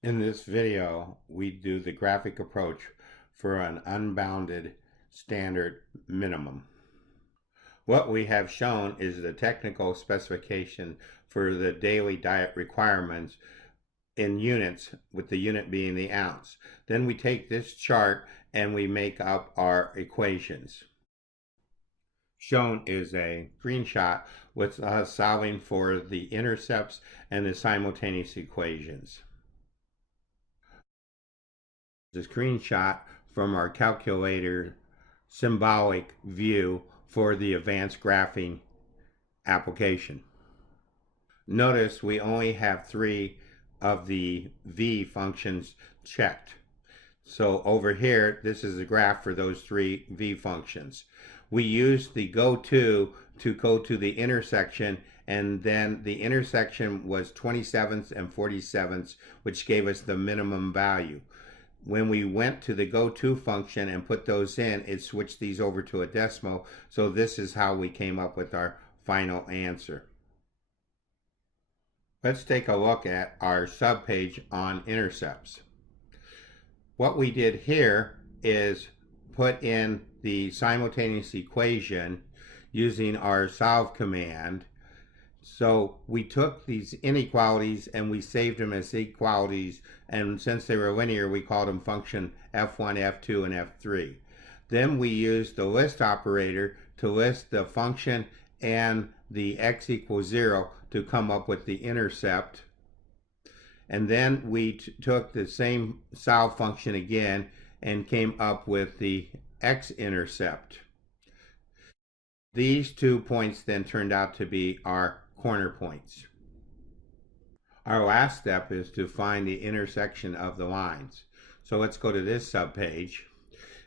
In this video, we do the graphic approach for an unbounded standard minimum. What we have shown is the technical specification for the daily diet requirements in units, with the unit being the ounce. Then we take this chart and we make up our equations. Shown is a screenshot with us solving for the intercepts and the simultaneous equations. The screenshot from our calculator symbolic view for the advanced graphing application. Notice we only have 3 of the V functions checked. So over here, this is a graph for those 3 V functions. We use the go to go to the intersection, and then the intersection was 27ths and 47ths, which gave us the minimum value. When we went to the go to function and put those in, it switched these over to a decimal. So this is how we came up with our final answer. Let's take a look at our subpage on intercepts. What we did here is put in the simultaneous equation using our solve command. So we took these inequalities and we saved them as equalities, and since they were linear, we called them function f1, f2, and f3. Then we used the list operator to list the function and the x equals 0 to come up with the intercept. And then we took the same solve function again and came up with the x-intercept. These 2 points then turned out to be our corner points. Our last step is to find the intersection of the lines. So let's go to this subpage.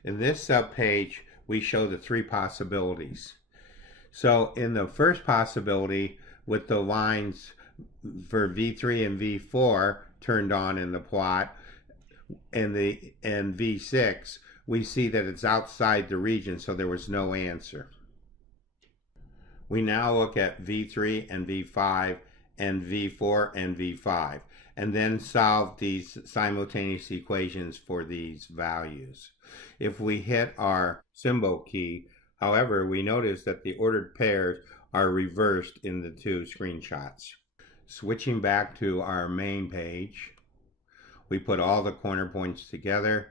In this subpage, we show the 3 possibilities. So in the first possibility, with the lines for V3 and V4 turned on in the plot, and V6, we see that it's outside the region, so there was no answer. We now look at V3 and V5 and V4 and V5, and then solve these simultaneous equations for these values. If we hit our symbol key, however, we notice that the ordered pairs are reversed in the 2 screenshots. Switching back to our main page, we put all the corner points together,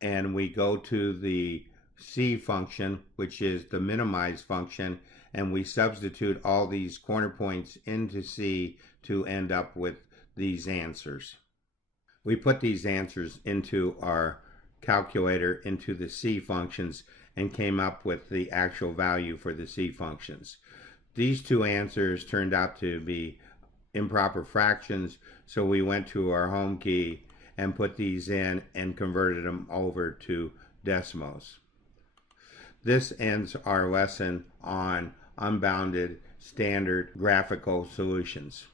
and we go to the C function, which is the minimize function, and we substitute all these corner points into C to end up with these answers. We put these answers into our calculator into the C functions and came up with the actual value for the C functions. These 2 answers turned out to be improper fractions, so we went to our home key and put these in and converted them over to decimals. This ends our lesson on unbounded standard graphical solutions.